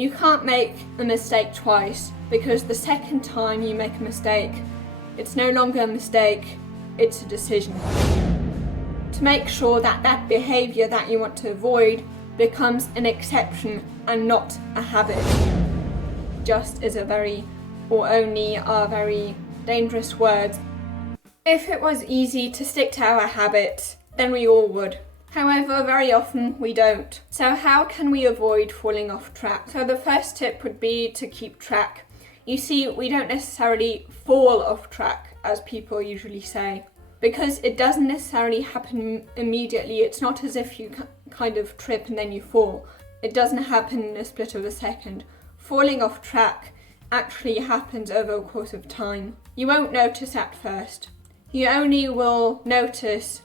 You can't make a mistake twice, because the second time you make a mistake, it's no longer a mistake, it's a decision. To make sure that that behaviour that you want to avoid becomes an exception and not a habit. Just is a very, or only are very dangerous words. If it was easy to stick to our habits, then we all would. However, very often we don't. So how can we avoid falling off track? So the first tip would be to keep track. You see, we don't necessarily fall off track, as people usually say, because it doesn't necessarily happen immediately. It's not as if you kind of trip and then you fall. It doesn't happen in a split of a second. Falling off track actually happens over a course of time. You won't notice at first. You only will notice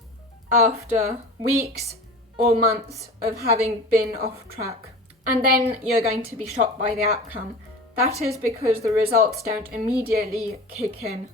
after weeks or months of having been off track. And then you're going to be shocked by the outcome. That is because the results don't immediately kick in.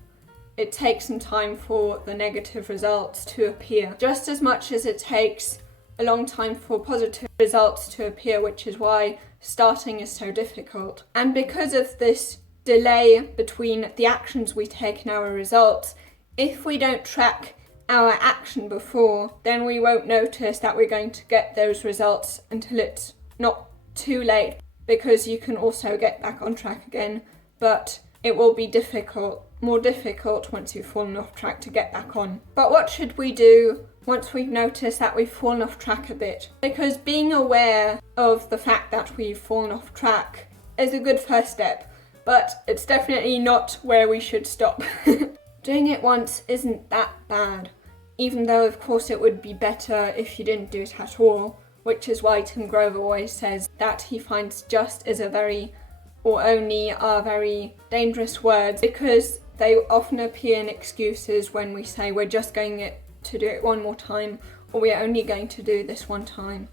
It takes some time for the negative results to appear, just as much as it takes a long time for positive results to appear, which is why starting is so difficult. And because of this delay between the actions we take and our results, if we don't track our action before, then we won't notice that we're going to get those results until it's not too late, because you can also get back on track again, but it will be more difficult once you've fallen off track to get back on. But what should we do once we've noticed that we've fallen off track a bit? Because being aware of the fact that we've fallen off track is a good first step, but it's definitely not where we should stop. Doing it once isn't that bad, even though of course it would be better if you didn't do it at all, which is why Tim Grover always says that he finds just is a very, or only are very dangerous words, because they often appear in excuses when we say we're just going to do it one more time, or we're only going to do this one time.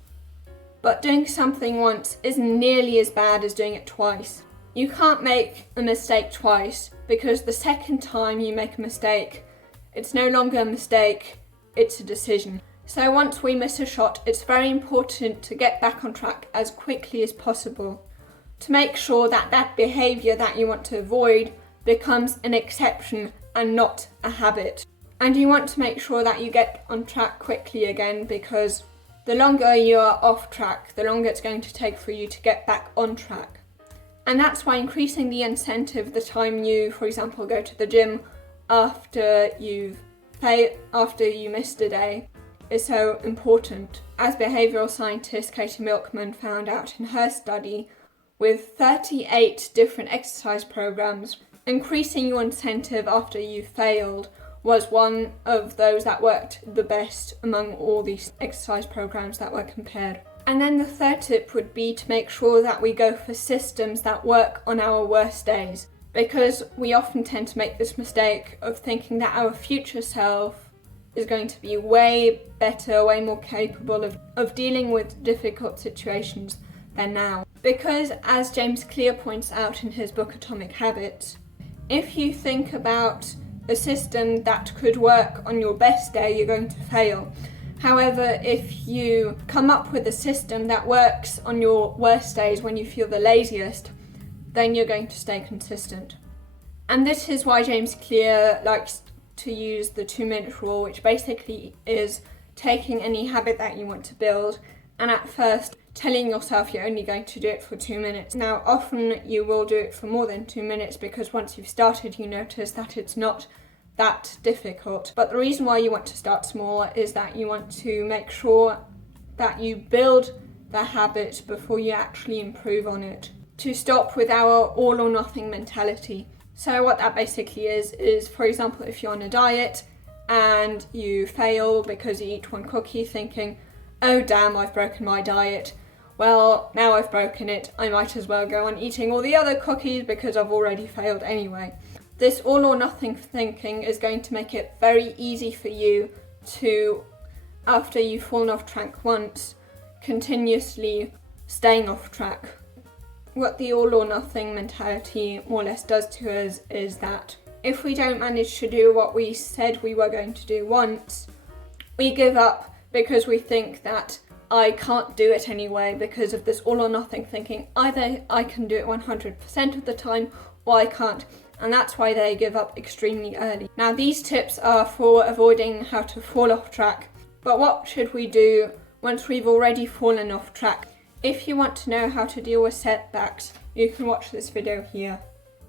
But doing something once isn't nearly as bad as doing it twice. You can't make a mistake twice, because the second time you make a mistake, it's no longer a mistake, it's a decision. So once we miss a shot, it's very important to get back on track as quickly as possible, to make sure that that behaviour that you want to avoid becomes an exception and not a habit. And you want to make sure that you get on track quickly again, because the longer you are off track, the longer it's going to take for you to get back on track. And that's why increasing the incentive the time you, for example, go to the gym after you missed a day is so important. As behavioural scientist Katie Milkman found out in her study, with 38 different exercise programs, increasing your incentive after you failed was one of those that worked the best among all these exercise programs that were compared. And then the third tip would be to make sure that we go for systems that work on our worst days, because we often tend to make this mistake of thinking that our future self is going to be way better, way more capable of dealing with difficult situations than now. Because as James Clear points out in his book Atomic Habits, if you think about a system that could work on your best day, you're going to fail. However, if you come up with a system that works on your worst days when you feel the laziest, then you're going to stay consistent. And this is why James Clear likes to use the 2-minute rule, which basically is taking any habit that you want to build and at first telling yourself you're only going to do it for 2 minutes. Now, often you will do it for more than 2 minutes, because once you've started, you notice that it's not that difficult. But the reason why you want to start small is that you want to make sure that you build the habit before you actually improve on it, to stop with our all or nothing mentality. So what that basically is, for example, if you're on a diet and you fail because you eat one cookie thinking, oh damn, I've broken my diet. Well, now I've broken it, I might as well go on eating all the other cookies because I've already failed anyway. This all or nothing thinking is going to make it very easy for you to, after you've fallen off track once, continuously staying off track. What the all or nothing mentality more or less does to us is that if we don't manage to do what we said we were going to do once, we give up because we think that I can't do it anyway because of this all or nothing thinking. Either I can do it 100% of the time or I can't, and that's why they give up extremely early. Now these tips are for avoiding how to fall off track, but what should we do once we've already fallen off track? If you want to know how to deal with setbacks, you can watch this video here.